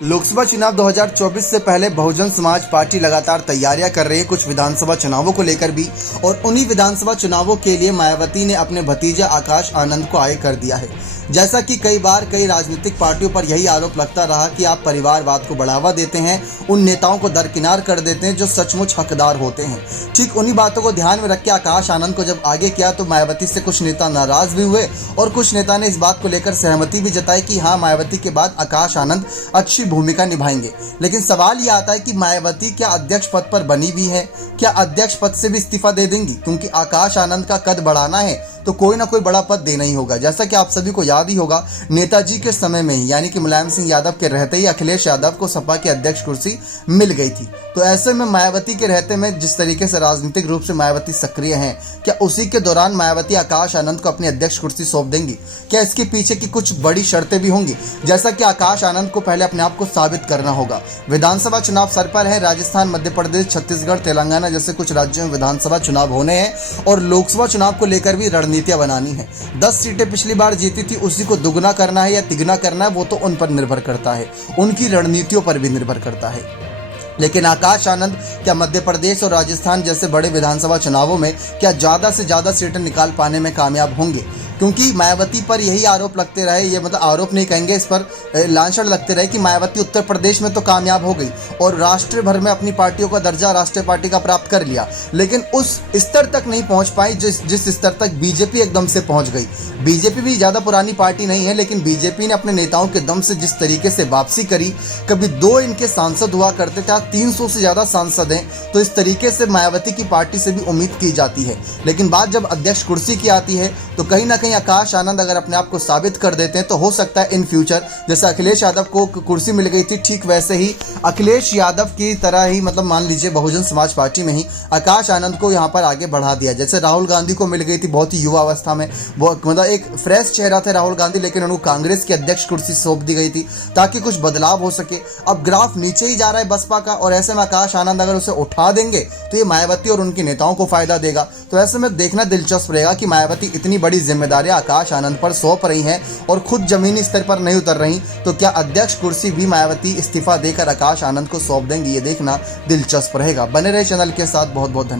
लोकसभा चुनाव 2024 से पहले बहुजन समाज पार्टी लगातार तैयारियां कर रही है कुछ विधानसभा चुनावों को लेकर भी। और उन्हीं विधानसभा चुनावों के लिए मायावती ने अपने भतीजे आकाश आनंद को आगे कर दिया है। जैसा कि कई बार कई राजनीतिक पार्टियों पर यही आरोप लगता रहा कि आप परिवारवाद को बढ़ावा देते हैं, उन नेताओं को दरकिनार कर देते हैं जो सचमुच हकदार होते हैं। ठीक उन्हीं बातों को ध्यान में रख के आकाश आनंद को जब आगे किया तो मायावती से कुछ नेता नाराज भी हुए और कुछ नेता ने इस बात को लेकर सहमति भी जताई कि हाँ, मायावती के बाद आकाश आनंद अच्छी भूमिका निभाएंगे। लेकिन सवाल ये आता है कि मायावती क्या अध्यक्ष पद पर बनी भी है, क्या अध्यक्ष पद से भी इस्तीफा दे देंगी? क्योंकि आकाश आनंद का कद बढ़ाना है तो कोई ना कोई बड़ा पद देना ही होगा। जैसा कि आप सभी को याद ही होगा, नेताजी के समय में ही यानी कि मुलायम सिंह यादव के रहते ही अखिलेश यादव को सपा की अध्यक्ष कुर्सी मिल गई थी। तो ऐसे में मायावती के रहते में जिस तरीके से राजनीतिक रूप से मायावती सक्रिय हैं, क्या उसी के दौरान मायावती आकाश आनंद को अपनी अध्यक्ष कुर्सी सौंप देंगी? क्या इसके पीछे की कुछ बड़ी शर्तें भी होंगी? जैसा कि आकाश आनंद को पहले अपने आप को साबित करना होगा। विधानसभा चुनाव सर पर है। राजस्थान, मध्य प्रदेश, छत्तीसगढ़, तेलंगाना जैसे कुछ राज्यों में विधानसभा चुनाव होने हैं और लोकसभा चुनाव को लेकर भी रणनीतियां बनानी है। 10 सीटें पिछली बार जीती थी, उसी को दुगना करना है या तिगना करना है वो तो उन पर निर्भर करता है, उनकी रणनीतियों पर भी निर्भर करता है। लेकिन आकाश आनंद क्या मध्य प्रदेश और राजस्थान जैसे बड़े विधानसभा चुनावों में क्या ज़्यादा से ज़्यादा सीटें निकाल पाने में कामयाब होंगे? क्योंकि मायावती पर यही आरोप लगते रहे, ये मतलब आरोप नहीं कहेंगे, इस पर लांछन लगते रहे कि मायावती उत्तर प्रदेश में तो कामयाब हो गई और राष्ट्र भर में अपनी पार्टियों का दर्जा राष्ट्रीय पार्टी का प्राप्त कर लिया, लेकिन उस स्तर तक नहीं पहुंच पाई जिस स्तर तक बीजेपी एकदम से पहुंच गई। बीजेपी भी ज़्यादा पुरानी पार्टी नहीं है, लेकिन बीजेपी ने अपने नेताओं के दम से जिस तरीके से वापसी करी, कभी 2 इनके सांसद हुआ करते थे, 300 से ज़्यादा सांसद हैं, तो इस तरीके से मायावती की पार्टी से भी उम्मीद की जाती है। लेकिन बात जब अध्यक्ष कुर्सी की आती है तो कहीं ना कहीं आकाश आनंद अगर अपने आप को साबित कर देते हैं तो हो सकता है इन फ्यूचर जैसे अखिलेश यादव को कुर्सी मिल गई थी, ठीक वैसे ही अखिलेश यादव की तरह ही मतलब मान लीजिए बहुजन समाज पार्टी में ही आकाश आनंद को यहाँ पर आगे बढ़ा दिया। जैसे राहुल गांधी को मिल गई थी बहुत ही युवा अवस्था में, बहुत मतलब एक फ्रेश चेहरा थे राहुल गांधी, लेकिन उनको कांग्रेस की अध्यक्ष कुर्सी सौंप दी गई थी ताकि कुछ बदलाव हो सके। अब ग्राफ नीचे ही जा रहा है बसपा का और ऐसे में आकाश आनंद अगर उसे उठा देंगे तो ये मायावती और उनके नेताओं को फायदा देगा। तो ऐसे में देखना दिलचस्प रहेगा कि मायावती इतनी बड़ी जिम्मेदारियां आकाश आनंद पर सौंप रही हैं और खुद जमीनी स्तर पर नहीं उतर रही, तो क्या अध्यक्ष कुर्सी भी मायावती इस्तीफा देकर आकाश आनंद को सौंप देंगी? ये देखना दिलचस्प रहेगा। बने रहे चैनल के साथ। बहुत बहुत धन्यवाद।